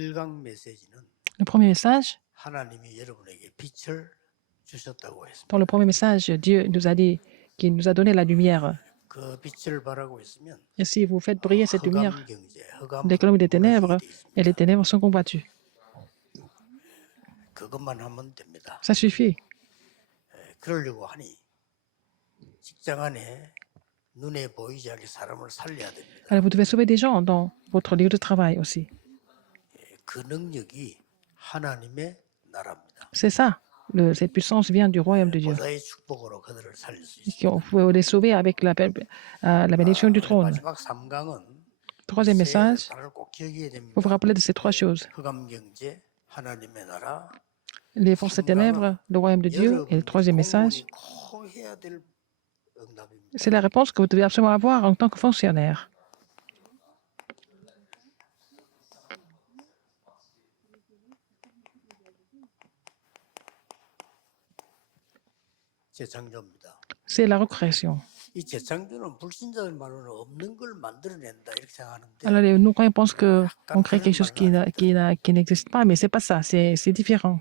일강 메시지는 Le premier message, 하나님이 여러분에게 빛을 주셨다고 했습니다. dans le premier message, Dieu nous a dit qu'il nous a donné la lumière. 그 빛을 바라고 있으면 Et si vous faites briller cette lumière, 흑암 경제, 흑암은 l'économie des 무너지게 ténèbres 돼 et les 있습니다. ténèbres sont combattues. 그것만 하면 됩니다. Ça suffit. 그러려고 하니 직장 안에 눈에 보이지 않게 사람을 살려야 됩니다. Alors, vous devez sauver des gens dans votre lieu de travail aussi. 그 능력이 하나님의 나라입니다. C'est ça. Cette puissance vient du royaume de Dieu. 보좌의 축복으로 그들을 살릴 수 Et 있습니다. vous pouvez les sauver avec la bénédiction du trône. 마지막 3강은 Troisième 세 message, 단어를 꼭 기억해야 il faut 됩니다. vous rappeler de ces trois choses. 흑암 경제, 하나님의 나라, Les forces des ténèbres, le royaume de Dieu. Et le troisième message, 꼭 해야 될 응답입니다. c'est la réponse que vous devez absolument avoir en tant que fonctionnaire. 재창조입니다. C'est la recréation. 이 재창조는 불신자들 말로는 없는 걸 만들어낸다 이렇게 생각하는데 Alors, les non-croyants pensent qu'on crée quelque chose qui n'existe pas, mais c'est pas ça, c'est différent.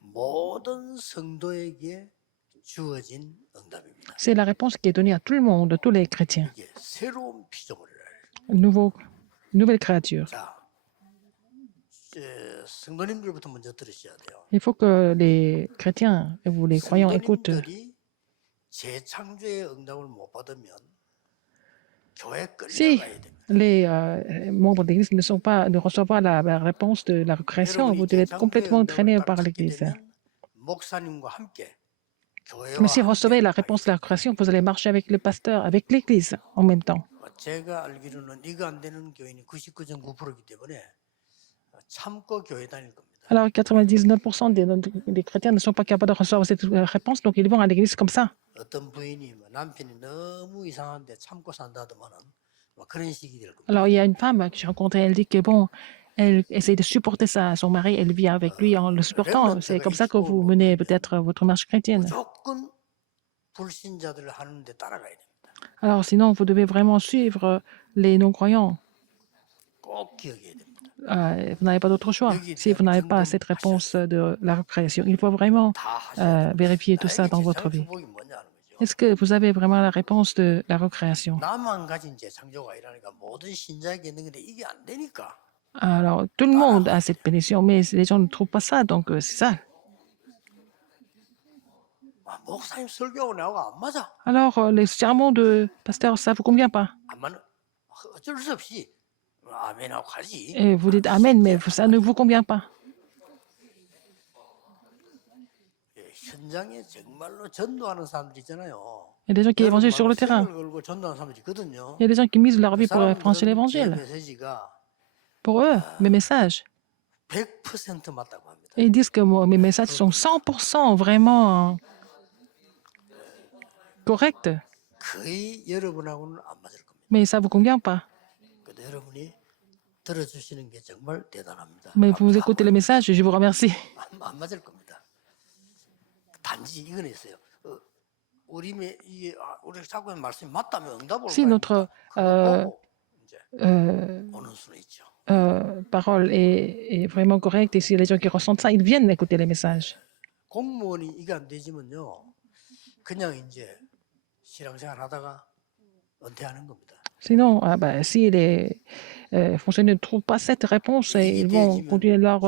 모든 성도에게 주어진 응답입니다. C'est la réponse qui est donnée à tout le monde, à tous les chrétiens. 이게 새로운 피조물이라. Nouvelle créature. 자, 성도님들부터 먼저 들으셔야 돼요. Il faut que les chrétiens, et vous les croyants, écoutent. 성도님들이 재창조의 응답을 못 받으면 교회 Si 끌려가야 됩니다. les membres de l'Église ne reçoivent pas la réponse de la recréation, vous devez être complètement entraînés par l'Église. 목사님과 함께 교회와 Mais si vous recevez 함께 la réponse de la recréation, vous allez marcher avec le pasteur, avec l'Église en même temps. 제가 알기로는 이거 안 되는 교인이 99.9%이기 때문에 참고 교회 다닐 겁니다. Alors, 99% des chrétiens ne sont pas capables de recevoir cette réponse, donc ils vont à l'église comme ça. 어떤 부인이 남편이 너무 이상한데 참고 산다더만은 그런 식이 될 겁니다. Alors, il y a une femme que j'ai rencontrée, elle dit que bon, elle essaie de supporter son mari, elle vit avec lui en le supportant. C'est comme ça que vous menez peut-être votre marche chrétienne. 무조건 불신자들 하는데 따라가야 됩니다. Alors, sinon, vous devez vraiment suivre les non-croyants. 꼭 기억해야 됩니다. Vous n'avez pas d'autre choix. Si vous n'avez pas cette réponse de la recréation, il faut vraiment vérifier tout ça dans votre vie. Est-ce que vous avez vraiment la réponse de la recréation? 나만 가진 재창조가 이라니까 모든 신자에게 있는 건데 이게 안 되니까. Alors, tout le monde a cette bénédiction, mais les gens ne trouvent pas ça, donc c'est ça. 목사님 설교하고 나하고 안 맞아. Alors, les sermons de pasteur, ça vous convient pas? 안 맞는 어쩔 수 없이 아멘하고 가지. Et vous dites Amen, mais ça ne vous convient pas. 현장에 정말로 전도하는 사람들 있잖아요. Il y a des gens qui évangélisent sur le terrain. 걸고 전도하는 사람들이 있거든요. Il y a des gens qui misent leur vie pour franchir l'évangile. 메시지가 Pour eux, mes messages. 100% 맞다고 합니다. Et ils disent que mes messages sont 100% vraiment corrects. 거의 여러분하고는 안 맞을 겁니다. Mais ça ne vous convient pas. 근데 여러분이 들어주시는 게 정말 대단합니다. Mais vous écoutez le message, je vous remercie. 안 맞을 겁니다. 단지 이건 있어요. 우리 자꾸 말씀이 맞다면 응답을 Si notre 오는 수는 있죠. parole est vraiment correcte et si les gens qui ressentent ça, ils viennent écouter les messages. 공무원이 이게 안 되지만요, 그냥 이제 신앙생활 하다가 은퇴하는 겁니다. Sinon, si les fonctionnaires ne trouvent pas cette réponse, ils vont continuer leur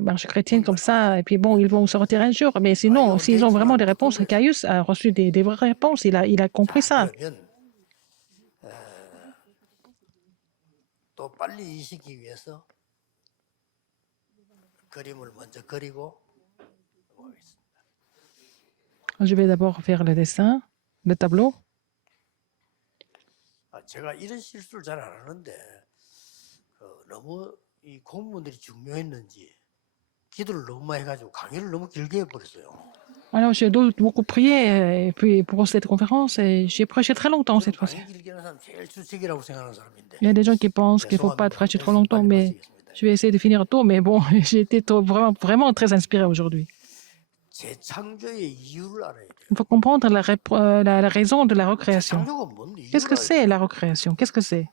marche chrétienne comme ça, et puis bon, ils vont se retirer un jour. Mais sinon, s'ils ont vraiment des réponses, Caius a reçu des vraies réponses, il a compris ça. 또 빨리 이시기 위해서 그림을 먼저 그리고 Je vais d'abord faire le dessin, le tableau. 제가 이런 실수를 잘 안 하는데 너무 이 공무원들이 중요했는지 기도를 너무 많이 해가지고 강의를 너무 길게 해버렸어요. Alors, j'ai beaucoup prié et puis pour cette conférence, et j'ai prêché très longtemps cette fois-ci. Il y a des gens qui pensent qu'il ne faut pas prêcher trop longtemps, mais je vais essayer de finir tôt. Mais bon, j'ai été vraiment très inspiré aujourd'hui. Il faut comprendre la raison de la recréation. Qu'est-ce que c'est la recréation? Qu'est-ce que c'est?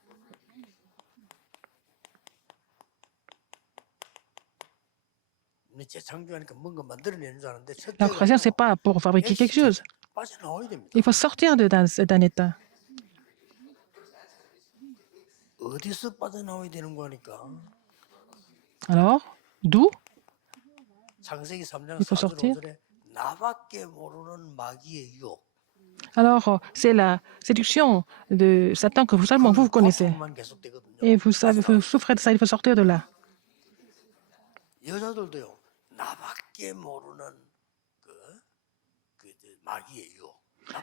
근데 재창조하니까 뭔가 만들어내는 줄 알았는데 La création, c'est 첫째가요. pas pour fabriquer quelque 엑시트 chose. 빠져나와야 됩니다. Il faut sortir d'un état. 어디서 빠져나와야 되는 거니까 Alors, d'où 창세기 3장 il faut 4절 sortir? 5절에 나밖에 모르는 마귀의 유혹. Alors, c'est la séduction de Satan que seulement vous 그 connaissez. 고통만 계속되거든요. Et vous savez, vous souffrez de ça, il faut sortir de là. 여자들도요. 나밖에 모르는 그 마귀의 유혹.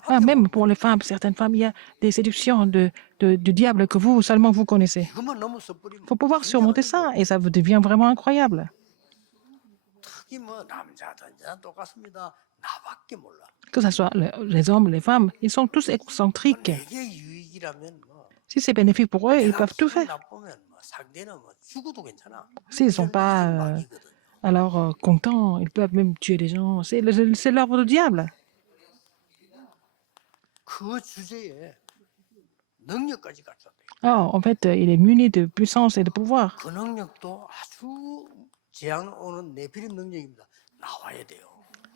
Ah, 나밖에 même 모르는 pour les femmes, certaines femmes, il y a des séductions du diable que vous seulement vous connaissez. 이것만 넘어서 버리면 Il faut pouvoir surmonter ça 굉장한 et ça vous devient vraiment incroyable. 특히 뭐 남자든 여자든 똑같습니다. 나밖에 몰라. Que ce soit les hommes, les femmes, ils sont tous excentriques. 내게 유익이라면 뭐 Si c'est bénéfique pour eux, ils 내가 peuvent tout 기분 faire. 나쁘면 뭐 상대는 뭐 죽어도 괜찮아. S'ils ne sont pas 마귀거든요. alors contents, ils peuvent même tuer des gens. C'est l'œuvre du diable. 그 주제에 능력까지 갖췄대요. Oh, en fait, il est muni de puissance et de pouvoir. 그 능력도 아주 재앙 오는 네피림 능력입니다. 나와야 돼요.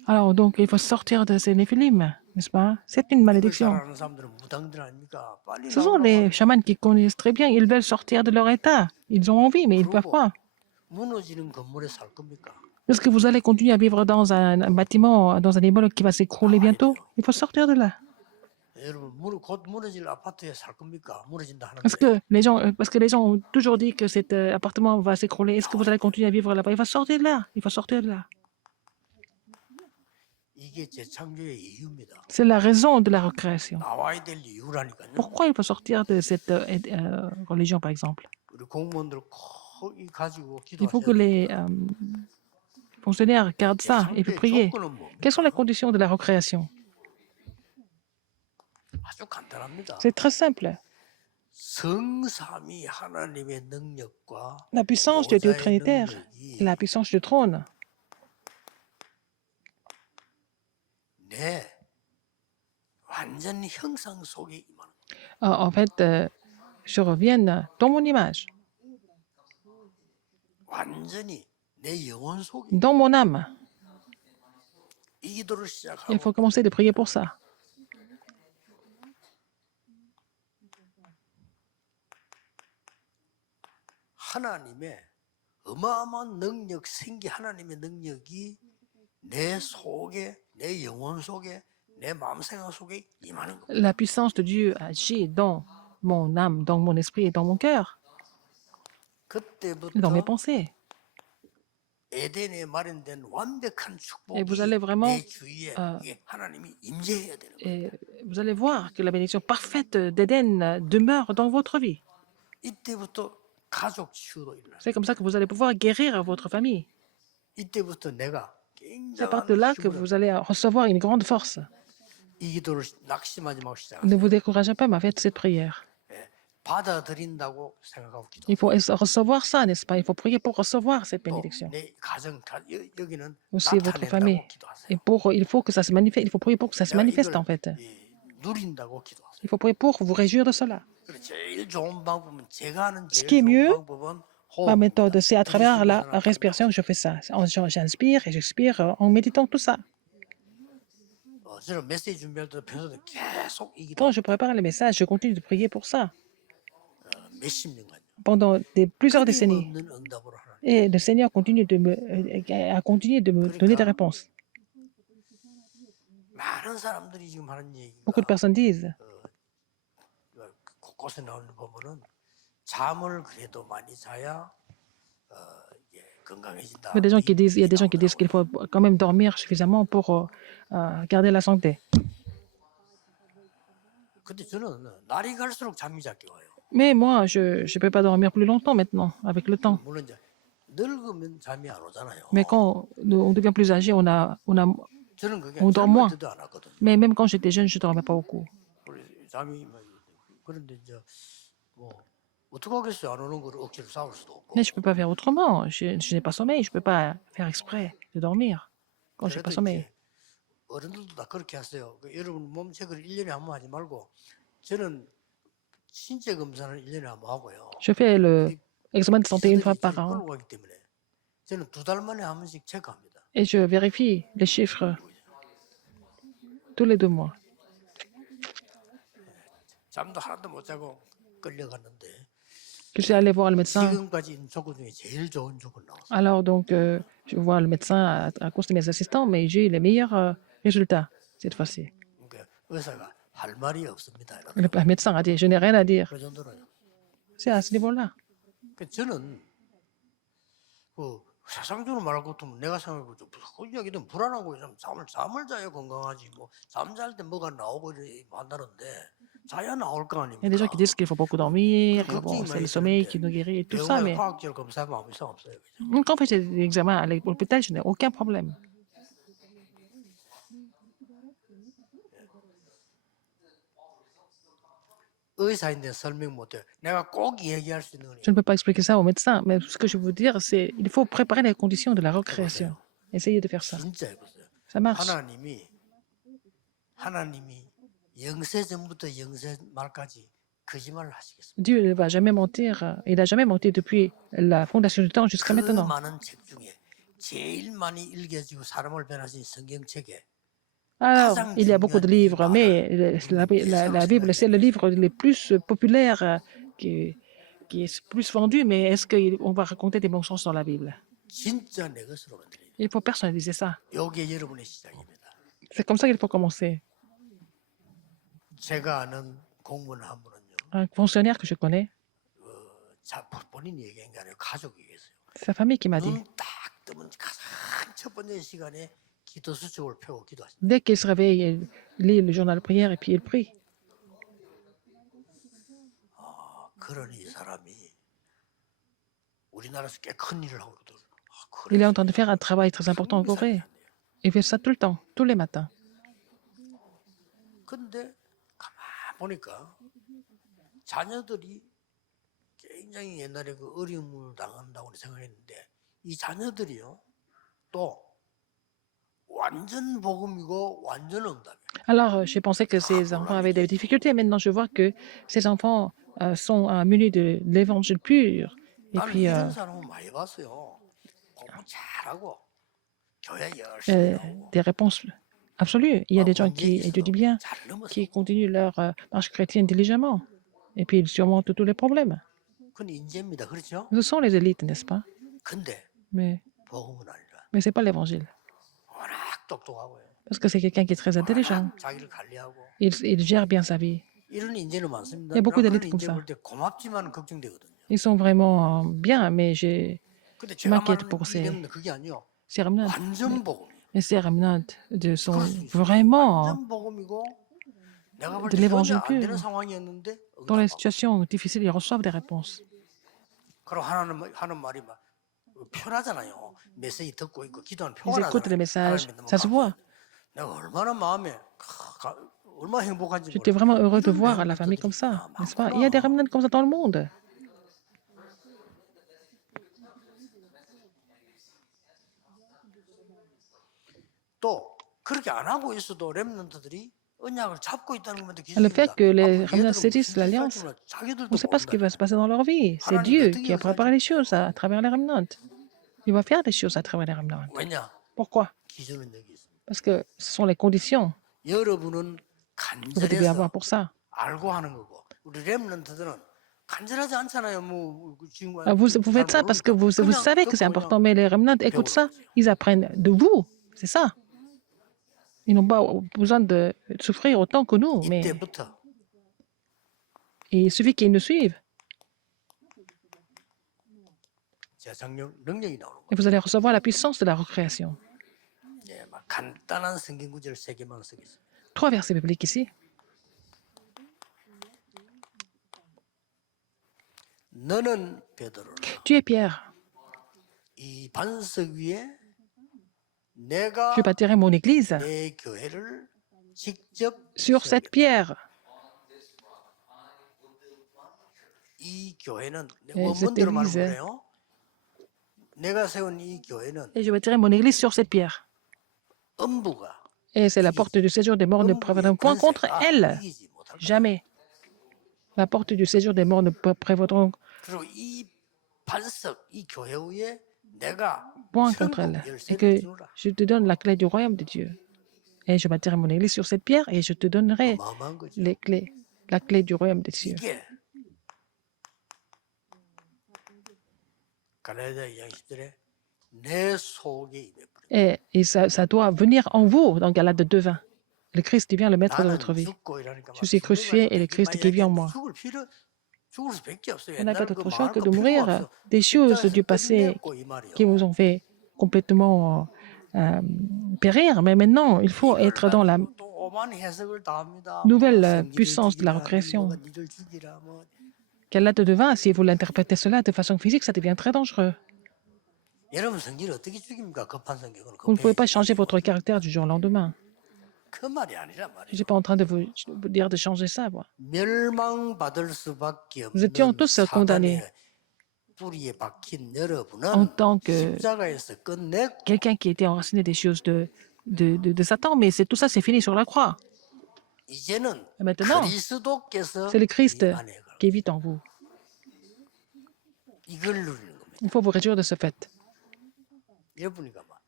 Alors, donc, il faut sortir de ces néphilim, n'est-ce pas? C'est une 이걸 잘 malédiction. 아는 사람들은 무당들 아닙니까? 빨리 Ce sont 나오라고 les 하면 chamans qui connaissent très bien. Ils veulent sortir de leur état. Ils ont envie, mais ils ne peuvent 그러고 pas. 무너지는 건물에 살 겁니까? Est-ce que vous allez continuer à vivre dans un bâtiment, dans un immeuble qui va s'écrouler bientôt? Il faut sortir de là. 여러분 곧 무너질 아파트에 살 겁니까? 무너진다 Est-ce 하는데 que les gens, parce que les gens ont toujours dit que cet appartement va s'écrouler, est-ce que vous allez continuer à vivre là-bas? Il faut sortir de là. Il faut sortir de là. 이게 재창조의 이유입니다. C'est la raison de la recréation. 나와야 될 이유라니까요. Pourquoi il faut sortir de cette religion, par exemple? 우리 공무원들 거기 가지고 Il faut que 기도하셔야 les 됩니다. fonctionnaires gardent ça et puis 재창조의 prier. 조건은 Quelles sont les 뭡니까? conditions de la recréation? 아주 간단합니다. C'est très simple. 성삼위 하나님의 능력과 La puissance du Dieu 보좌의 trinitaire et la 능력이 puissance du trône 내 완전 형상 속에 임하는 거예요. en fait surviennent dans mon image, 완전히 내 영혼 속에 dans mon âme. 이 기도를 Il 시작하고 faut commencer de prier pour ça. 하나님의 어마어마한 능력, 생기 하나님의 능력이 내 속에, 내 영혼 속에, 내 마음 생각 속에 임하는 겁니다. La puissance de Dieu agit dans mon âme, dans mon esprit et dans mon cœur, dans mes 그때부터 pensées. 에덴에 마련된 완벽한 축복이 Et vous allez vraiment 내 주위에 이게 하나님이 임재해야 되는 거예요. et vous allez voir que la bénédiction parfaite d'Éden demeure dans votre vie. 이때부터 가족 치유도 일어나요. C'est comme ça que vous allez pouvoir guérir votre famille. 이때부터 내가 C'est à partir de 굉장한 là que 힘을 vous allez recevoir une grande force. 이 기도를 낙심하지 말고 시작하세요. Ne vous découragez pas, mais faites cette prière. 받아들인다고 생각하고 기도. Il faut recevoir ça, n'est-ce pas? Il faut prier pour recevoir cette bénédiction. 내 가정 여기는 Aussi votre famille. 나타낸다고 기도하세요. Et il faut que ça se manifeste. Il faut prier pour que ça se 내가 manifeste, 이걸 en fait. 누린다고 기도하세요. Il faut prier pour vous réjouir de cela. 그리고 제일 좋은 방법은 제가 하는 Ce 제일 qui est 좋은 mieux, 방법은 ma 호흡입니다. méthode, c'est à travers la 들이쉬면서 respiration que je fais ça. J'inspire et j'expire en méditant tout ça. 저는 메시지 준비할 때도 평소에 계속 이 기도 Quand je prépare les messages, je continue de prier pour ça 몇십 년간요. pendant plusieurs décennies. 끊임없는 응답으로 하나님. Et le Seigneur continue a continué de me donner des réponses. 많은 사람들이 지금 하는 Beaucoup de 얘기가 personnes disent, 곳곳에 나오는 거 보면은 잠을 그래도 많이 자야 이게 건강해진다. il y a des gens qui disent, il y a des gens qui disent qu'il faut quand même dormir suffisamment pour garder la santé. 근데 저는 날이 갈수록 잠이 잘 와요. Mais moi, je ne peux pas dormir plus longtemps maintenant, avec le temps. 물론 이제 늙으면 잠이 안 오잖아요. Mais quand on devient plus âgé, 저는 그게 on dort moins. 젊을 때도 안 왔거든요. Mais même quand j'étais jeune, je ne dormais pas beaucoup. 잠이 그런데 이제 뭐 어떻게 하겠어요? 안 오는 거를 억지로 싸울 수도 없고. Mais je ne peux pas faire autrement. Je n'ai pas sommeil. Je ne peux pas faire exprès de dormir quand je n'ai pas 그래도 sommeil. 이제 어른들도 다 그렇게 하세요. 여러분 몸 체크를 1년에 한 번 하지 말고 저는 신체 검사는 1년에 한 번 하고요. Je fais l'examen de santé une fois par an. 끌고 가기 때문에 저는 2달 만에 한 번씩 체크합니다. Et je vérifie les chiffres tous les 2 mois. 잠도 하나도 못 자고 끌려갔는데 Je suis allé voir le médecin. 지금까지 있는 조건 중에 제일 좋은 조건 나왔어요. Alors, donc, je vois le médecin à cause de mes assistants, mais j'ai eu les meilleurs résultats cette fois-ci. 그러니까 의사가 할 말이 없습니다. Le médecin a dit, je n'ai rien à dire. 그 정도로요. C'est à ce niveau-là. 그 저는 그 세상적으로 말할 것 같으면 내가 생각하고 좀 여기든 불안하고 좀 잠을 자야 건강하지 뭐 잠잘 때 뭐가 나오고 한다는데 자야 나올 거 Il y a des gens qui disent 아닙니까? qu'il faut beaucoup dormir, et bon, 걱정이 c'est 많이 le sommeil 되는데 qui nous guérit, et tout ça, 병원에 mais 화학적 검사하면 아무 이상 없어요. 그죠? quand on fait des examens à l'hôpital, je n'ai aucun problème. 의사인데 설명 못해요. 내가 꼭 얘기할 수 있는 Je ne peux pas expliquer ça aux médecins, mais ce que je veux vous dire, c'est qu'il faut préparer les conditions de la recréation. Essayez de faire ça. 진짜 해보세요. Ça marche. 하나님이 영세 전부터 영세 말까지 거짓말을 하시겠습니다. Dieu ne va jamais mentir. Il n'a jamais menti depuis la fondation du temps jusqu'à 그 maintenant. 많은 책 중에 제일 많이 읽혀지고 사람을 변화신 성경책에 Alors, il y a beaucoup de livres, mais la Bible, c'est le livre le plus populaire qui est plus vendu, mais est-ce qu'on va raconter des mensonges dans la Bible? 진짜 내 것으로 만들어요. Il faut personnaliser ça. 이게 여러분의 시작입니다. C'est comme ça qu'il faut commencer. 제가 아는 공무원 한 분은요. Un fonctionnaire que je connais, 본인이 얘기한 게 아니고 가족이 계세요. sa famille qui m'a dit, 눈 딱 뜨면 가장 첫 번째 시간에 기도 수첩을 펴고 기도하십니다. dès qu'il se réveille, il lit le journal de prière et puis il prie. 그러니 이 사람이 우리나라에서 꽤 큰 일을 하고 그러더라고요. Il est en train de faire un travail très important en Corée. Il fait ça tout le temps, tous les matins. 근데 가만 보니까 자녀들이 굉장히 옛날에 그 어려움을 당한다고 생각했는데 이 자녀들이요 또 완전 복음이고 완전 응답이에요. Alors, j'ai pensé que ces enfants avaient des difficultés. Maintenant, je vois que ces enfants sont munis de l'évangile pur. Et 나는 puis, 이런 사람은 많이 봤어요. 공부 잘하고 교회 열심히 나오고 des réponses absolues. Il y a des gens qui étudient bien, 잘 넘었어. qui continuent leur marche chrétienne diligemment. Et puis, ils surmontent tous les problèmes. 그건 인재입니다. 그렇죠? Ce sont les élites, n'est-ce pas? 근데 Mais 복음은 아니라 ce n'est pas l'évangile. 워낙 똑똑하고요. Parce que c'est quelqu'un qui est très intelligent. 워낙 자기를 관리하고 Il gère bien sa vie. 이런 인재는 많습니다. Il y a beaucoup 그런 d'élites comme 인재 ça. 볼 때 고맙지만 걱정되거든요. Ils sont vraiment bien, mais 근데 je 제가 m'inquiète 말하는 pour ces 이름은 그게 아니요. remnants. 완전 복음이에요. Mais ces remnants sont 그럴 수 있어요. vraiment 완전 복음이고 내가 볼 de 때 l'évangile 전혀 안 되는 pur. 상황이었는데 Dans les 응답받고. situations difficiles, ils reçoivent des réponses. 그럼 하는 말이 막 편하잖아요. 메시지 듣고 있고 기도하는 Ils écoutent les 편하잖아요. messages. 하나님 믿는 Ça se 거 voit. 내가 얼마나 마음에 얼마나 행복한지 J'étais 몰라요. vraiment heureux de 이런 voir la famille comme 렘넌트들이 ça, n'est-ce pas? Il y a des 많구나. remnants comme ça dans le monde. 또 그렇게 안 하고 있어도 렘넌트들이 언약을 잡고 있다는 것도 Le fait 기술입니다. que les remnants saisissent l'alliance, on 자기들도 ne sait pas ce qui va se passer dans leur vie. C'est 하나님 Dieu 어떻게 qui a préparé les choses à travers les remnants. Il va faire des choses à travers les remnants. 왜냐? Pourquoi? 기준은 여기 있습니다. Parce que ce sont les conditions 여러분은 que vous devez avoir 간절해서 pour ça. 알고 하는 거고 우리 렘넌트들은 간절하지 않잖아요. 뭐 지금 Vous faites ça parce que vous savez que c'est important, mais les remnants écoutent ça, ils apprennent de vous. C'est ça. Ils n'ont pas besoin de souffrir autant que nous, mais 이때부터 il suffit qu'ils nous suivent. 재상력 능력이 나오는 거예요. Et vous allez recevoir la puissance de la recréation. 예, 막 간단한 성경 구절 3개만 쓰겠습니다. 3 versets bibliques ici. 너는 베드로라. Tu es Pierre. 이 반석 위에 내가 Je bâtirai mon église 내 교회를 직접 sur cette pierre. 이 교회는 cette 원문대로 말하면 église. 그래요. 내가 세운 이 교회는 Et je bâtirai mon église sur cette pierre. 음부가 Et c'est la porte du séjour des morts ne prévaudront point contre elle. 이기지 못할 거다. Jamais. La porte du séjour des morts ne prévaudront. 그리고 이 반석, 이 교회 위에 내가 point contre 천국 elle, et 열쇠를 que 주노라. je te donne la clé du royaume de Dieu. Et je bâtirai mon église sur cette pierre et je te donnerai 어마어마한 거죠. les clés, la clé du royaume des cieux. 이게 갈라디아 양식들의 내 속에 임해버려. Et ça doit venir en vous, dans Galates 2:20. Le Christ devient le maître de votre 나는 vie. 죽고 이러니까 Je 막 suis crucifié et le Christ qui vit en moi. 죽을 수밖에 없어요. On n'a pas 옛날에 그 d'autre choix 말할 que 거 de 필요가 mourir 없어. des choses 십자가에서 du passé 끝냈고 이 말이요. qui vous ont fait complètement périr, mais maintenant, il faut 이걸 être dans la 가지고 또 오만 해석을 다 합니다. nouvelle 성기를 puissance de la 죽이라, recréation. 뭐가 니를 죽이라, 뭐. Galates 2:20, si vous l'interprétez cela de façon physique, ça devient très dangereux. 여러분 성기를 어떻게 죽입니까? 급한 성경은 Vous ne pouvez pas 급해야지. changer votre caractère du jour au lendemain. 그 말이 아니란 Je ne 말이에요. suis pas en train de vous dire de changer ça, moi. 멸망받을 수밖에 Nous étions 없는 tous condamnés 사단의 뿌리에 박힌 en 여러분은 tant que 십자가에서 끝냈고 quelqu'un qui était enraciné des choses de Satan, mais tout ça, c'est fini sur la croix. 이제는 Et maintenant, 그리스도께서 c'est le Christ 이 안에 걸어. qui vit en vous. 이걸 누리는 겁니다. Il faut vous réjouir de ce fait. 여러분이가 막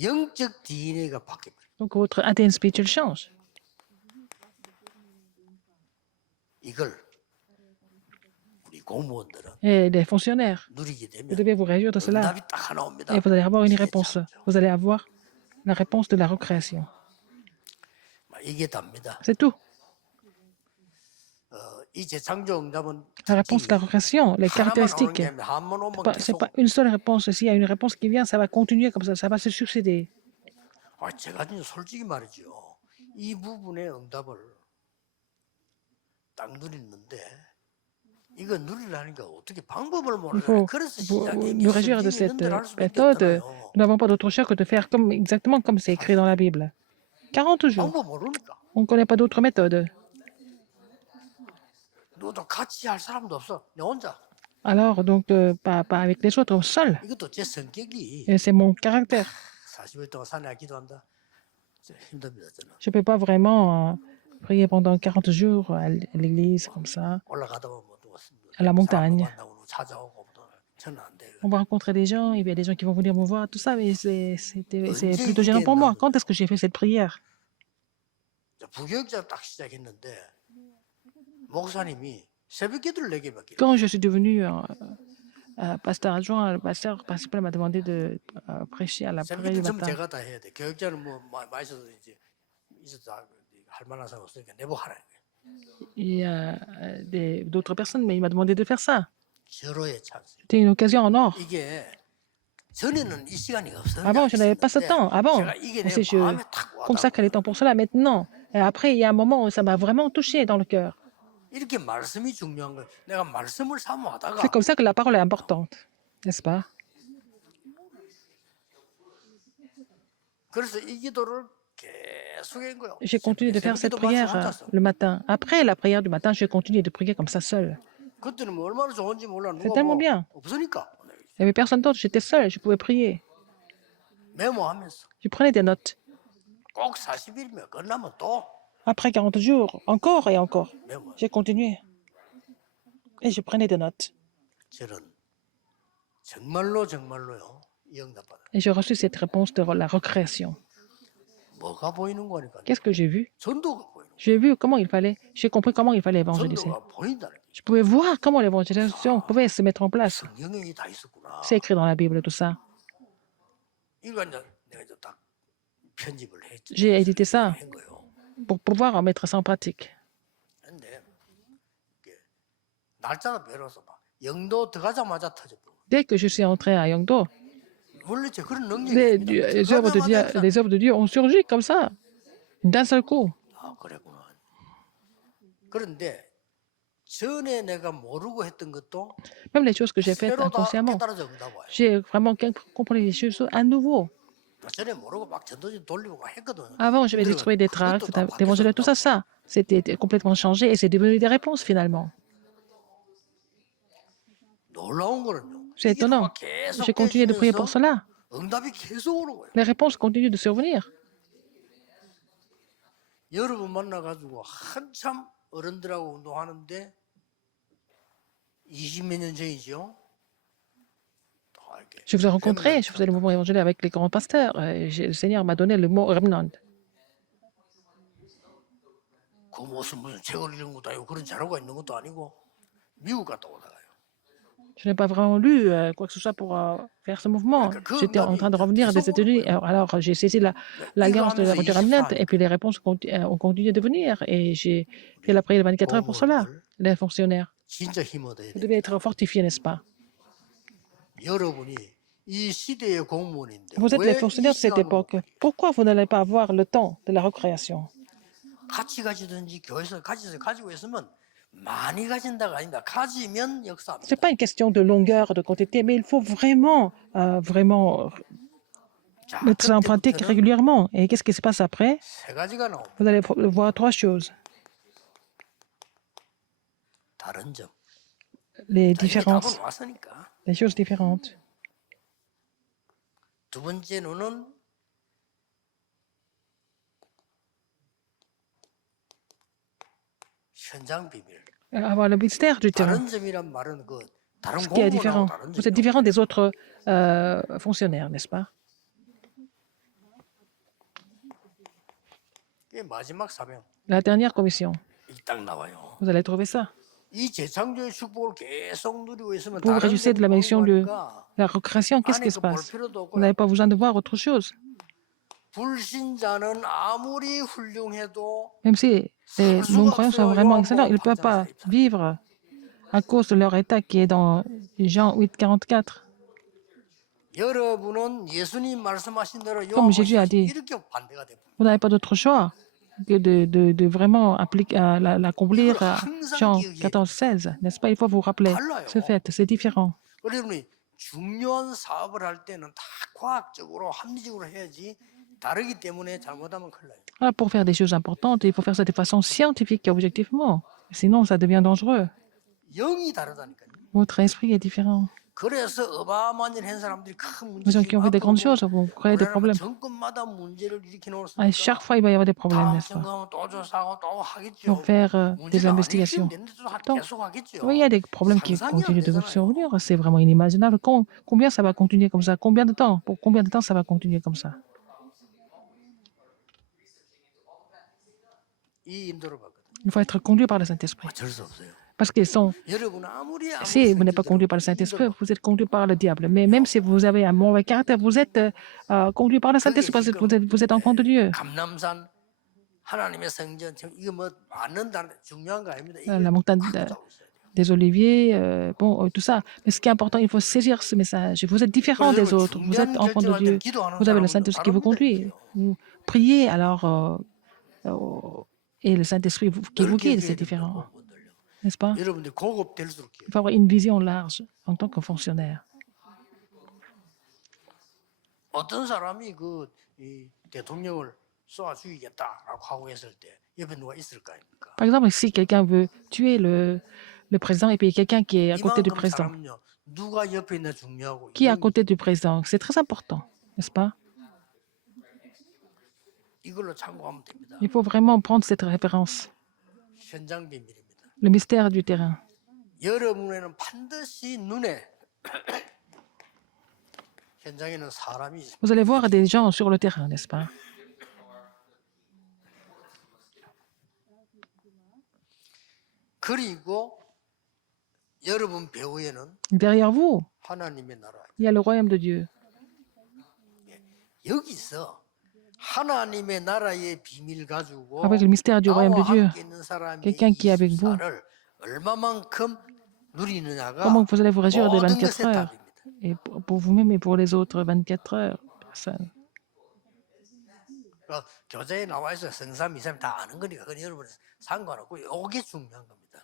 영적 DNA가 바뀌어버려. Donc, votre ADN spirituel change. 이걸 우리 공무원들은 Et les fonctionnaires, 누리게 vous 되면 devez vous réjouir de cela. 응답이 딱 하나 옵니다. Et vous allez avoir une réponse. 재창조. Vous allez avoir la réponse de la recréation. 막 이게 답니다. C'est tout. 이 재창조 응답은 La réponse de la 특징이 recréation, les 하나만 오는 caractéristiques. 게 아니라 한번 오면 C'est 계속 pas une seule réponse. S'il y a une réponse qui vient, ça va continuer comme ça va se succéder. 제가 진짜 솔직히 말이죠. 이 부분의 응답을 딱 누리는데 이거 누리려니까 어떻게 방법을 Il 몰라요. faut 그래서 vous- 시작이 nous réjouir de cette méthode. Nous n'avons pas d'autre choix que de faire exactement comme c'est écrit dans la Bible. 40 jours. 방법 모르니까. On ne connaît pas d'autre méthode. 너도 같이 할 사람도 없어. 내 혼자. Alors, donc, pas avec les autres, seul. 이것도 제 성격이 Et c'est mon caractère. 40일 동안 산에 기도한다. 진짜 힘듭니다 저는. Je ne peux pas vraiment prier pendant 40 jours à l'église comme ça, 올라가다 보면 또 à la montagne. 만나고 찾아오고 또 저는 안 돼요. On va rencontrer des gens, il y a des gens qui vont venir me voir, tout ça, mais c'est plutôt gênant pour moi. Quand est-ce que j'ai fait cette prière? 부교육자 딱 시작했는데 목사님이 새벽 기도를 4개 받기로. Quand je suis devenu pasteur adjoint, le pasteur principal m'a demandé de prêcher à la 새벽 prière 기도 du 좀 matin. 제가 다 해야 돼. 교육자는 뭐 많이 있어도 이제 있어도 할 만한 사람 없으니까 내보고 하라. Il y a d'autres personnes, mais il m'a demandé de faire ça. 절호의 찬스. C'était une occasion en or. 이게 전에는 이 시간이 없었는데 Avant, je n'avais pas ce temps. Avant, 제가 이게 on 내 sait, je 마음에 탁 consacre les temps pour cela. Maintenant, et après, il y a un moment où ça m'a vraiment touché dans le cœur. 이렇게 말씀이 중요한 거예요. 내가 말씀을 사모하다가 C'est comme ça que la parole est importante, n'est-ce pas? 그래서 이 기도를 계속 한 거예요. J'ai continué de faire cette 새벽 기도 prière 혼자서. le matin. Après la prière du matin, j'ai continué de prier comme ça seul. 그때는 뭐 얼마나 좋은지 몰라. C'est 누가 tellement 뭐 bien. 없으니까 Il n'y avait personne d'autre, j'étais seul, je pouvais prier. 메모하면서 Je prenais des notes. 꼭 40일이면 끝나면 또 Après 40 jours, encore et encore, 메모. j'ai continué. Et je prenais des notes. 저는 정말로요 이 응답받아. Et j'ai reçu cette réponse de la recréation. 뭐가 보이는 거니까 Qu'est-ce que j'ai vu? 전도가 보이는 J'ai vu comment il fallait, j'ai compris comment il fallait 거. évangéliser. 전도가 보인다는 게 Je pouvais voir comment l'évangélisation pouvait se mettre en place. 성경에 다 있었구나. C'est écrit dans la Bible, tout ça. 이거 이제 내가 이제 딱 편집을 했지. J'ai édité ça 한 거요. pour pouvoir mettre ça en pratique. 근데 이게 날짜가 배로서 막 영도 들어가자마자 터져버려. Dès que je suis entré à Yangdo, 원래 저 그런 능력이 les œuvres de Dieu ont surgi comme ça, d'un seul coup. 아 그랬구나. 그런데 전에 내가 모르고 했던 것도 Même les choses que j'ai faites 새로 다 inconsciemment, 깨달아져 응답 와요. j'ai vraiment compris les choses à nouveau. 전에 모르고 막 전도지 돌리고 막 했거든. Avant, j'avais détruit des tracts, d'évangéliser, tout ça. C'était complètement changé et c'est devenu des réponses finalement. 놀라운 거는요. C'est étonnant. J'ai continué de prier pour cela. 응답이 계속 오는 거예요. Les réponses continuent de survenir. 여러분 만나가지고 한참 어른들하고 운동하는데 20몇 년 전이죠. 이렇게 Je vous ai rencontré, je 렘넌트 faisais le mouvement évangélique avec les grands pasteurs. Le Seigneur m'a donné le mot remnant. 그 무슨 책을 읽은 것도 아니고 그런 자료가 있는 것도 아니고 미국 갔다 오다가요. Je n'ai pas vraiment lu quoi que ce soit pour faire ce mouvement. 그러니까 그 J'étais en 응답이 train de 이제 revenir des 계속 오는 États-Unis. 거예요. Alors, j'ai saisi 이거 l'alliance de la 하면서 rupture remnant et puis 24니까 les réponses ont continué de venir. Et j'ai fait la prière de 24 heures pour cela, 공무원들 les fonctionnaires. 진짜 힘 얻어야 Vous devez 됩니다. être fortifiés, n'est-ce pas? 여러분이 이 시대의 공무원인데 Vous êtes les 왜 이 fonctionnaires de cette 시간을 못 époque. 가지? Pourquoi vous n'allez pas avoir le temps de la recréation? 같이 가지든지 교회에서 가지고 있으면 많이 가진다가 아닙니다. 가지면 Ce 역사합니다. n'est pas une question de longueur, de quantité, mais il faut vraiment 자, mettre ça en pratique 그때부터는 régulièrement. Et qu'est-ce qui se passe après? 세 가지가 나옵니다. Vous allez voir trois choses. 다른 점. Les 자, 이미 답은 différences, 왔으니까. les choses différentes. 두 번째로는 현장 비밀. Avoir le mystère du terrain. 다른 점이란 말은 그 다른 Ce qui est 공무원하고 différent. 다른 Vous êtes 점이요. différent des autres fonctionnaires, n'est-ce pas? 이게 마지막 사명. La dernière commission. 이게 딱 나와요. Vous allez trouver ça. 이 재창조의 축복을 계속 누리고 있으면 Vous vous 다른 réjouissez de la 점 bénédiction de 공부하니까 la recréation. Qu'est-ce 안에 qui se 그 볼 passe? 필요도 Vous 없고요. n'avez pas besoin de voir autre chose. 불신자는 아무리 훌륭해도 Même si les non-croyants sont vraiment excellents, ils ne peuvent pas vivre à cause de leur état qui est dans Jean 8, 44. 여러분은 예수님 말씀하신 대로 Comme Jésus a 요한복음 dit, 이렇게 반대가 됩니다. vous n'avez pas d'autre choix que de vraiment appliquer, l'accomplir à Jean 14, 16, n'est-ce pas? Il faut vous rappeler ce fait, c'est différent. 여러분이 중요한 사업을 할 때는 다 과학적으로 합리적으로 해야지 다르기 때문에 잘못하면 큰일 나요. Alors, pour faire des choses importantes, il faut faire ça de façon scientifique et objectivement. Sinon, ça devient dangereux. 영이 다르다니까요. Votre esprit est différent. 그래서 어마어마한 일 한 사람들이 큰 Les gens qui ont fait des grandes 앞으로도 choses vont créer des problèmes. 정권마다 문제를 일으켜 À chaque 놓으니까 fois, il va y avoir des problèmes, 다음 n'est-ce pas? 정권은 또 조사하고 또 Ils vont 하겠죠. faire des 문제가 안 investigations. 해결됐는데도 Donc, 계속 하겠죠. oui, il y a des problèmes qui 상상이 안 continuent de 되잖아요. survenir. C'est vraiment inimaginable. Combien ça va continuer comme ça? Combien de temps? Pour combien de temps ça va continuer comme ça? 이 인도를 받거든. Il faut être conduit par le Saint-Esprit. 어쩔 수 없어요. Parce qu'ils sont, 여러분 아무리 si vous n'êtes pas conduit par le Saint-Esprit, vous êtes conduit par le diable. Mais même si vous avez un mauvais caractère, vous êtes conduit par le Saint-Esprit parce que vous êtes enfant de Dieu. 감남산 하나님의 성전 이거 뭐 맞는다 중요한 거 아닙니다. La montagne des oliviers, tout ça. Mais ce qui est important, il faut saisir ce message. Vous êtes différent des autres. Vous êtes enfant de Dieu. Vous avez le Saint-Esprit qui vous conduit. Vous priez alors et le Saint-Esprit qui vous guide, c'est différent. N'est-ce pas? 여러분들 고급될수록 Il faut avoir une vision large en tant que fonctionnaire. 어떤 사람이 이 대통령을 쏘아 죽이겠다라고 하고 했을 때 옆에 누가 있을 거 아닙니까? Par exemple, si quelqu'un veut tuer le président et puis quelqu'un qui est à côté du 이만큼 président, 사람은요 누가 옆에 있나 중요하고 qui est à côté du président, c'est très important, n'est-ce pas? 이걸로 참고하면 됩니다. Il faut vraiment prendre cette référence, 현장 비밀입니다. le mystère du terrain. 여러분에는 반드시 눈에 현장에는 사람이 있습니다. Vous allez voir des gens sur le terrain, n'est-ce pas? 그리고 여러분 배후에는 Derrière vous, 하나님의 나라. il y a le royaume de Dieu. 여기서 하나님의 나라의 비밀 가지고 Avec le mystère du royaume de 나와 Dieu, 함께 있는 사람이 quelqu'un qui est avec vous. 24를 얼마만큼 누리느냐가 Comment vous allez vous réjouir de 모든 24 것의 heures? 답입니다. Et pour vous-même et pour les autres 24 heures. Personne. 그러니까 교재에 나와 있어 성삼 이삼 다 아는 거니까 그건 여러분 상관없고 이게 중요한 겁니다.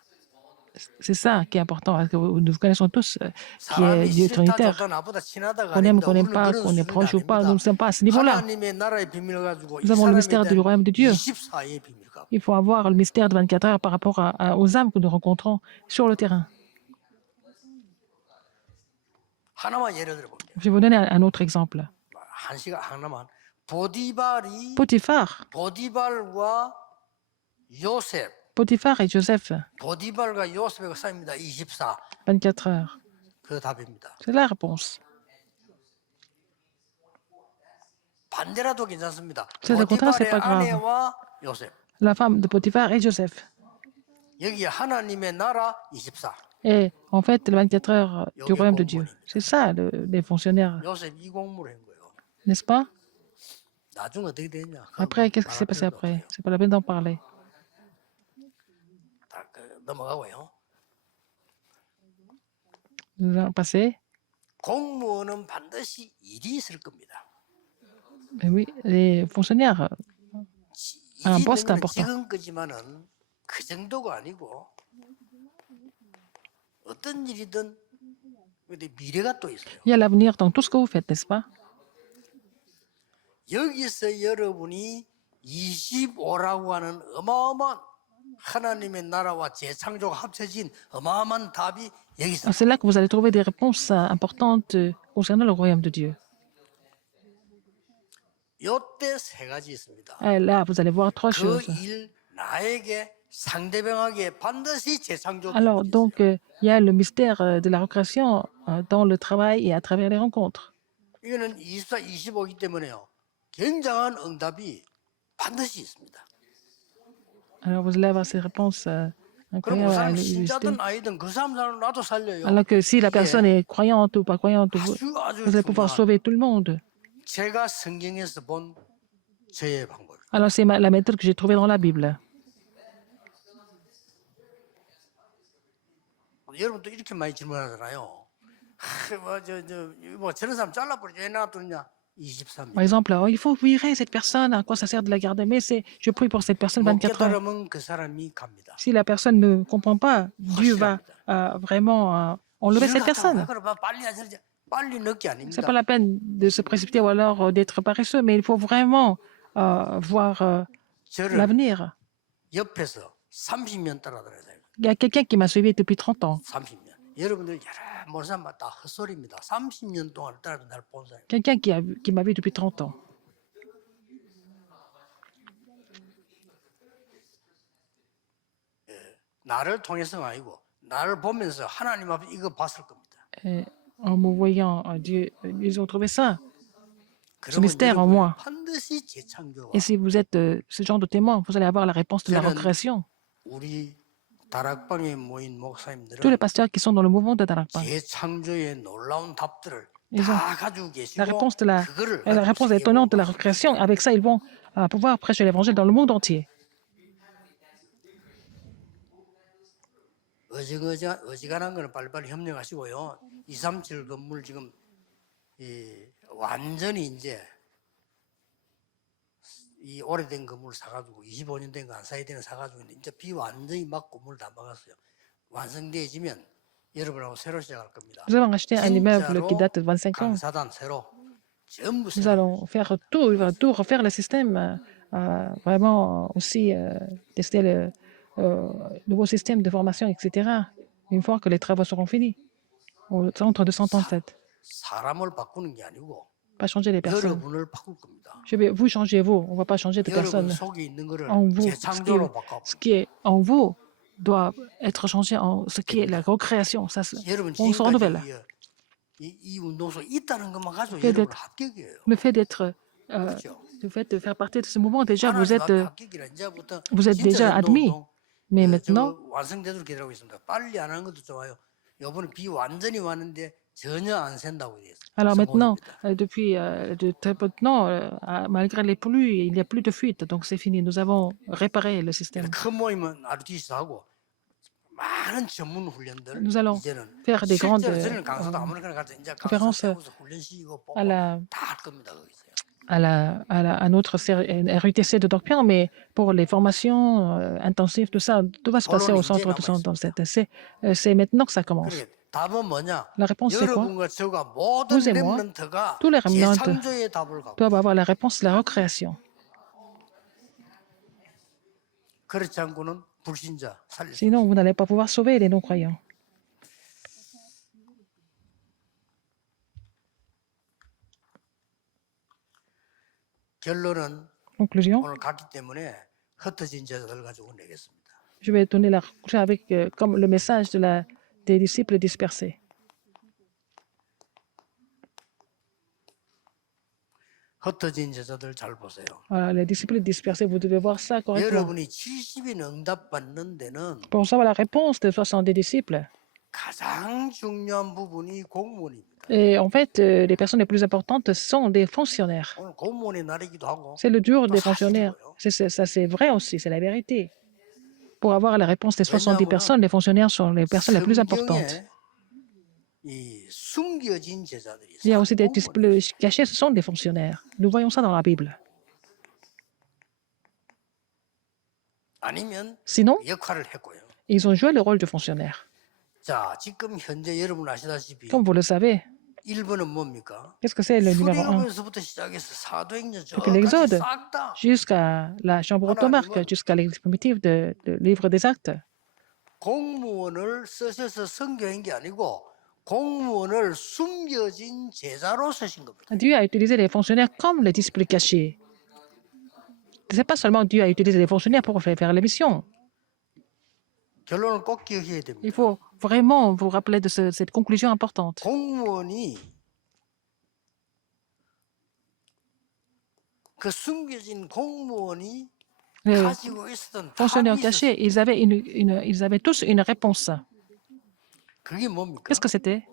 C'est ça qui est important, parce que nous connaissons tous qui est 사람이 Dieu 싫다 trinitaire. 좋다 나보다 친하다가 Qu'on aime, 아닙니다. qu'on n'aime 우리는 pas, 그런 qu'on est 수준이 proche ou pas, nous ne 아닙니다. sommes pas à ce niveau-là. 하나님의 나라의 비밀을 가지고 이 Nous avons le 사람에 mystère du 대한 royaume de Dieu. 24의 비밀 갖고 Il faut avoir le mystère de 24 heures par rapport aux âmes que nous rencontrons sur le terrain. 하나만 예를 들어 볼게요. Je vais vous donner un autre exemple. 한 시간 하나만 보디발이 Potiphar. 보디발과 요셉 Potiphar et Joseph, 보디발과 요셉의 싸움입니다. 24. 24 heures. 그 답입니다. C'est la réponse. 반대라도 괜찮습니다. C'est le contraire, c'est 보디발의 pas grave. 아내와 요셉. La femme de Potiphar et Joseph. 여기 하나님의 나라 24. Et en fait, le 24 heures du 요게 royaume de Dieu. 공무원입니다. C'est ça, les fonctionnaires, 요셉 이 공무를 한 거예요. n'est-ce pas? 나중에 어떻게 되냐? Après, qu'est-ce qui s'est passé après? C'est pas la peine d'en parler. 넘어가고요. Nous allons passer. 공무원은 반드시 일이 있을 겁니다. Mais oui, les fonctionnaires, 일이 있는 poste 건 important. 지금까지만은 그 정도가 아니고 어떤 일이든 근데 미래가 또 있어요. il y a l'avenir dans tout ce que vous faites, n'est-ce pas? 여기서 여러분이 25라고 하는 어마어마한 하나님의 나라와 재창조가 합쳐진 어마어마한 답이 여기 있어요. C'est là que vous allez trouver des réponses importantes concernant le royaume de Dieu. 요때 세 가지 있습니다. Et là, vous allez voir trois 그 choses. 일 나에게 상대방에게 반드시 재창조. Alors, donc, il y a le mystère de la recréation dans le travail et à travers les rencontres. 이거는 24, 25이기 때문에요. 굉장한 응답이 반드시 있습니다. Alors, vous allez avoir ces réponses 그럼 그 incroyables à 사람이 l'université. 신자든 아니든 그 사람을 나도 살려요. Alors que si la personne est croyante ou pas croyante, 아주 아주 vous allez pouvoir 중요한 sauver tout le monde. 제가 성경에서 본 저의 방법. Alors, c'est la méthode que j'ai trouvée dans la Bible. 여러분도 이렇게 많이 질문하잖아요. 뭐 저런 사람 잘라버리지 왜 놔두냐? 23일. Par exemple, oh, il faut virer cette personne, à quoi ça sert de la garder? Mais je prie pour cette personne 못 24 heures. 깨달으면 그 사람이 갑니다. Si la personne ne comprend pas, Dieu va vraiment enlever cette personne. 빨리 하지 빨리 늦게 Ce 아닙니다. n'est pas la peine de se précipiter ou alors d'être paresseux, mais il faut vraiment voir 저를 l'avenir. 옆에서 30년 따라다녔어요. Il y a quelqu'un qui m'a suivi depuis 30 ans. 30년. 여러분들 여러 모르는 사람 다 헛소리입니다. 30년 동안 따라서 날 본 사람. Quelqu'un qui m'a vu depuis 30 ans. 나를 통해서가 아니고 나를 보면서 하나님 앞에 이거 봤을 겁니다. Et en me voyant, Dieu, ils ont trouvé ça. Ce 그러면 mystère en 여러분이 moi. 반드시 재창조와 Et si vous êtes ce genre de témoin, vous allez avoir la réponse de la 저는 recréation. 우리 다락방에 모인 Tous les 목사님들은 pasteurs qui sont dans le mouvement de Darakpa, 재창조의 놀라운 답들을 ils ont 다 가지고 la 계시고 réponse, 그거를 la réponse 가지고 étonnante de la 세계에 recréation. Avec ça, ils vont pouvoir prêcher l'évangile dans le monde entier. 어지간한 거는 빨리빨리 협력하시고요. 237 건물 지금 완전히 이제 이 오래된 건물 사가지고 25년 된 거 안 사야 되는 사가지고 있는데 이제 비완전히 막 건물 다 막았어요. 완성되어지면 여러분하고 새로 시작할 겁니다. Nous allons racheter un immeuble qui 진짜로 date de 25 ans. 강사단 새로 전부 Nous 새로. allons faire tout refaire le système, vraiment aussi tester le nouveau système de formation, etc. Une fois que les travaux seront finis au centre de 137. 사람을 바꾸는 게 아니고 Pas changer les personnes. 여러분을 바꿀 겁니다. Je vais vous changer vous. On ne va pas changer de 여러분 personne. 속에 있는 거를 En vous, 재창조로 바꿔. ce qui est en vous doit être changé en ce qui est la recréation. Ça, 여러분 on se renouvelle. 지금까지 이 운동 속에 있다는 것만 가지고 fait 여러분 d'être- 합격이에요. Le fait d'être, 그렇죠? le fait de faire partie de ce mouvement, déjà, 하나님 vous êtes, 앞에 합격이라 이제부터 vous êtes 진짜 déjà 운동, admis. 운동, Mais maintenant, 저거 완성되도록 기다리고 있습니다. 빨리 안 하는 것도 좋아요. 이번에 비 완전히 왔는데 전혀 안 샌다고 되어 있어요. alors maintenant, 성공입니다. depuis de très peu de temps, malgré les pluies, il n'y a plus de fuite. Donc c'est fini. Nous avons réparé le système. 큰 모임은 RTC도 하고 많은 전문 훈련들 Nous allons 이제는 faire des grandes 실제로 저는 강사도 아무렇게나 가서 이제 강사 conférences 세워서 훈련 시키고 뽑고 à la 다할 겁니다. 거기서요. à notre RUTC de Dorpian, mais pour les formations intensives, tout ça, tout va se passer au centre de 137. C'est maintenant que ça commence. 그러니까 답은 뭐냐? La réponse, c'est quoi? 여러분과 저가 모든 Vous et moi, 렘넌트가 tous les remnants 재창조의 답을 갖고 doivent avoir la réponse de la recréation. 그렇지 않고는 불신자 살릴 수 Sinon, vous n'allez pas pouvoir sauver les non-croyants. 결론은 Conclusion, 오늘 갔기 때문에 흩어진 제자들 가지고 내겠습니다. je vais donner la conclusion avec comme le message des disciples dispersés. 흩어진 제자들 잘 보세요. Les disciples dispersés, vous devez voir ça correctement. 여러분이 70인 응답받는 데는 Pour savoir la réponse des 70 disciples. 가장 중요한 부분이 공무원입니다. Et en fait, les personnes les plus importantes sont des fonctionnaires. 오늘 공무원의 날이기도 하고 C'est le jour 또 des fonctionnaires. 사실이고요. Ça, c'est vrai aussi, c'est la vérité. Pour avoir la réponse des 70 왜냐하면 personnes, les fonctionnaires sont les personnes les plus importantes. 성경에 이 숨겨진 제자들이 Il y a 다 aussi des 공무원이에요. disciples cachés, ce sont des fonctionnaires. Nous voyons ça dans la Bible. 아니면 Sinon, 역할을 했고요. ils ont joué le rôle de fonctionnaire. 자, 지금 현재 여러분 아시다시피 Comme vous le savez, 1번은 뭡니까? qu'est-ce que c'est le numéro 1? 출애굽에서부터 시작해서 사도행전 Depuis 저까지 l'Exode 싹 다 jusqu'à la chambre automarque, jusqu'à l'église primitive de livre des actes. 공무원을 쓰셔서 선교한 게 아니고 공무원을 숨겨진 제자로 쓰신 겁니다. Dieu a utilisé les fonctionnaires comme les disciples cachés. Ce n'est pas seulement Dieu a utilisé les fonctionnaires pour faire les missions. 결론을 꼭 기억해야 Il 됩니다. faut vraiment vous rappeler de cette conclusion importante. 공무원이 그 숨겨진 공무원이 Les 가지고 있었던 fonctionnaires 답이 있었어요. cachés, ils avaient tous une réponse. 그게 뭡니까? Qu'est-ce que c'était?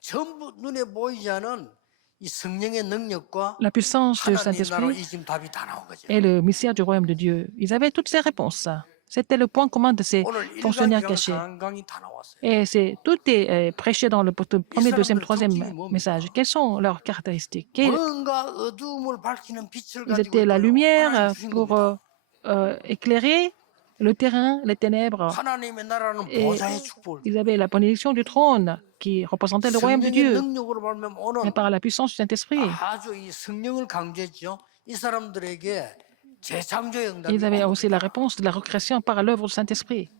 전부 눈에 보이지 않은 이 성령의 능력과 La puissance du 하나님 나라로 Saint-Esprit 이 지금 답이 다 나온 거죠. et le mystère du royaume de Dieu. Ils avaient toutes ces réponses. C'était le point commun de ces 오늘 fonctionnaires 1강, 2강, cachés. 4강이 다 나왔어요. Et tout est prêché dans le premier, deuxième, troisième message. Quelles sont leurs caractéristiques? 뭔가 어두움을 밝히는 빛을 Ils 가지고 étaient la 있고요. lumière 하나님 주신 pour 겁니다. éclairer le terrain, les ténèbres. 하나님의 나라는 Et 보좌의 축복을 ils avaient la bénédiction du trône qui représentait le royaume de 성령의 Dieu. 능력으로 말면 Mais 오는 par la puissance du Saint-Esprit, 아주 이 성령을 강조했죠. 이 사람들에게 재창조의 응답이 ils avaient 온 aussi la 겁니다. réponse de la recréation par l'œuvre du Saint-Esprit.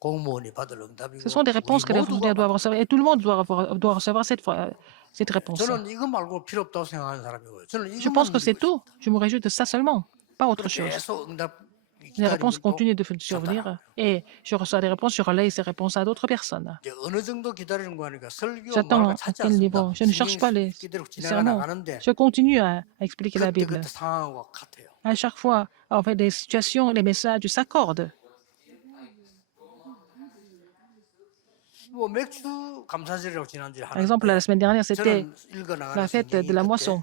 공무원이 받을 응답이고 Ce sont des réponses que 우리 les fonctionnaires 모두가 doivent recevoir. Et tout le monde doit recevoir cette réponse. 저는 이거 말고 필요 없다고 생각하는 사람이고요. 저는 Je 이것만 pense que c'est 누리고 tout. 있습니다. Je me réjouis de ça seulement, pas autre chose. 계속 응답 Les réponses 기다리면 또 continuent de survenir et je reçois des réponses, je relaye ces réponses à d'autres personnes. 이제 어느 정도 기다리는 거 하니까 설교 J'attends 말과 à 찾지 quel 않습니다. niveau. Je ne cherche pas les 기대로 지나가 sermons. 나가는데 Je continue à expliquer la Bible. 그때 상황과 같아요. À chaque fois, en fait, les situations, les messages s'accordent. 뭐 맥주 감사절이라고 지난주에 Par exemple, la 하는데 semaine dernière, c'était 저는 읽어나가는 la fête de la moisson,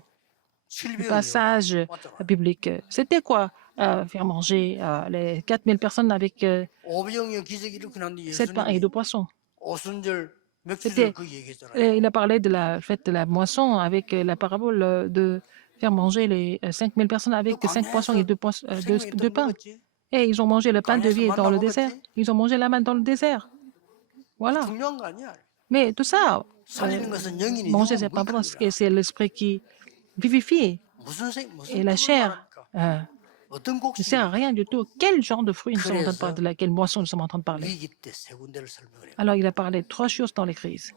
le 700여 passage biblique. C'était quoi? Faire manger les 4000 personnes avec 5병의 기적이 이렇게 났는데 7 pains et 2 예수님이 poissons. 오순절 맥주를 C'était- 그 얘기했잖아요. Et il a parlé de la fête de la moisson avec la parabole de faire manger les 5000 personnes avec 5 poissons et 2 생명이 pains. 먹었지. Et ils ont mangé le pain de vie dans le manna désert. 먹었지. Ils ont mangé la manne dans le désert. Voilà. 중요한 거 아니야. Mais tout ça, 살리는 것은 영이니 manger, c'est pas bon, parce que c'est l'esprit qui vivifie. 무슨 Et la chair 어떤 ne 곡식 sert à rien du tout. Quel genre de fruit nous sommes en train de parler, de laquelle moisson nous sommes en train de parler? 위기 때 세 군데를 설명을 해요. Alors, il a parlé de 3 choses dans les crises.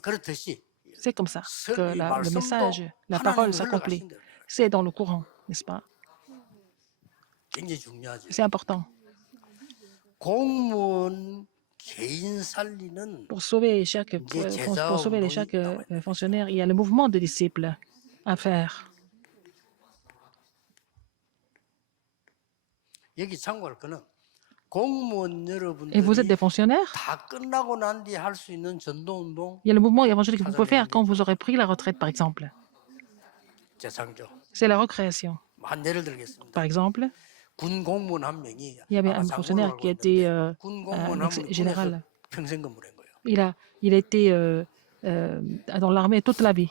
그렇듯이 C'est comme ça que 이 le 말씀도 message, la 하나님이 parole s'accomplit. 흘러가신대요. C'est dans le courant, n'est-ce pas? 굉장히 중요하죠. C'est important. 공무원 개인 살리는 Pour sauver chaque fonctionnaire, il y a le mouvement des disciples à faire. 여기 참고할 거는 공무원 Et vous êtes 여러분들이 des fonctionnaires? 다 끝나고 난 뒤에 할 수 있는 전도 운동 Il y a le mouvement évangélique que vous pouvez faire quand vous aurez pris la retraite, par exemple. 재창조. C'est la recréation. 한 예를 들겠습니다. Par exemple, 군 공무원 한 명이 il y avait 아마 un 장군으로 fonctionnaire 알고 qui 있는데 était 군 공무원 한 명은 général. 군에서 평생 근무를 한 거예요. Il était dans l'armée toute la vie.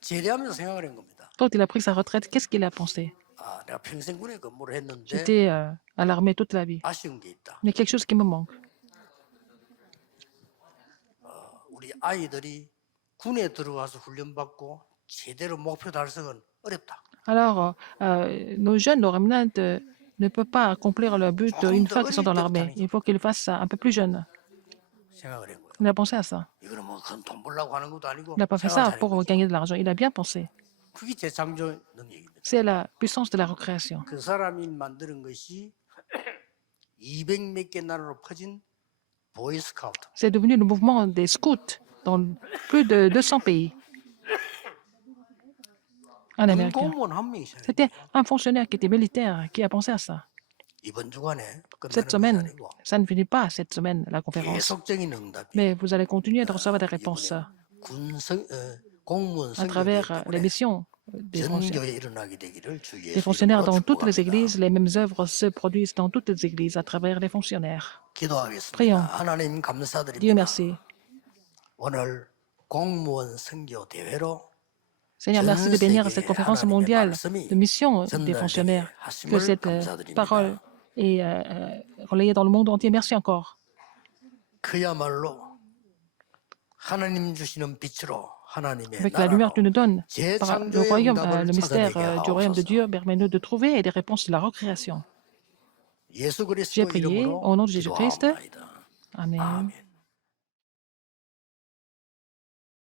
제대하면서 생각을 한 겁니다. Quand il a pris sa retraite, qu'est-ce qu'il a pensé? 아, 내가 평생 군에 근무를 했는데 J'étais à l'armée toute la vie. 아쉬운 게 있다. Il y a quelque chose qui me manque. 우리 아이들이 군에 들어가서 훈련받고 제대로 목표 달성은 어렵다. Alors, nos jeunes, nos remnants, ne peuvent pas accomplir leur but une fois qu'ils sont dans l'armée. Il faut qu'ils fassent ça un peu plus jeunes. 생각을 한 거예요. Il a pensé à ça. 이거는 뭐 큰 돈 벌려고 하는 것도 아니고 Il n'a pas fait 생각을 ça 잘한 pour 거죠. gagner de l'argent. Il a bien pensé. 그게 재창조 능력입니다. C'est la puissance de la recréation. 그 사람이 만드는 것이 200 몇 개 나라로 퍼진 보이스카우트. C'est devenu le mouvement des scouts dans plus de 200 pays. un 군 Américain. 공무원 한 명이 생각해요. C'était un fonctionnaire qui était militaire qui a pensé à ça. 이번 주간에 Cette 끝나는 것이 semaine, 아니고 ça ne finit pas cette semaine, la conférence. 계속적인 응답이 Mais vous allez continuer de recevoir des réponses 공무원 à 선교회 travers les 때문에 missions 전 교회에 일어나게 되기를 주 des 예수 fonctionnaires 이름으로 dans toutes les 축복합니다. églises. Les mêmes œuvres se produisent dans toutes les églises à travers les fonctionnaires. 기도하겠습니다. Prions. 하나님 Dieu 감사드립니다. merci. 오늘 공무원 선교 대회로 Seigneur, merci de bénir cette conférence mondiale de mission des fonctionnaires, que cette parole est relayée dans le monde entier. Merci encore. 그야말로 하나님 주시는 빛으로 하나님의 Avec la lumière que tu nous donnes par le 재창조의 royaume, 응답을 le mystère 찾아내게 du royaume de 하옵소서. Dieu, permets-nous de trouver des réponses de la recréation. 예수 J'ai 그리스도 prié 이름으로 au nom de Jésus-Christ. 기도하옵나이다. Amen. 아멘.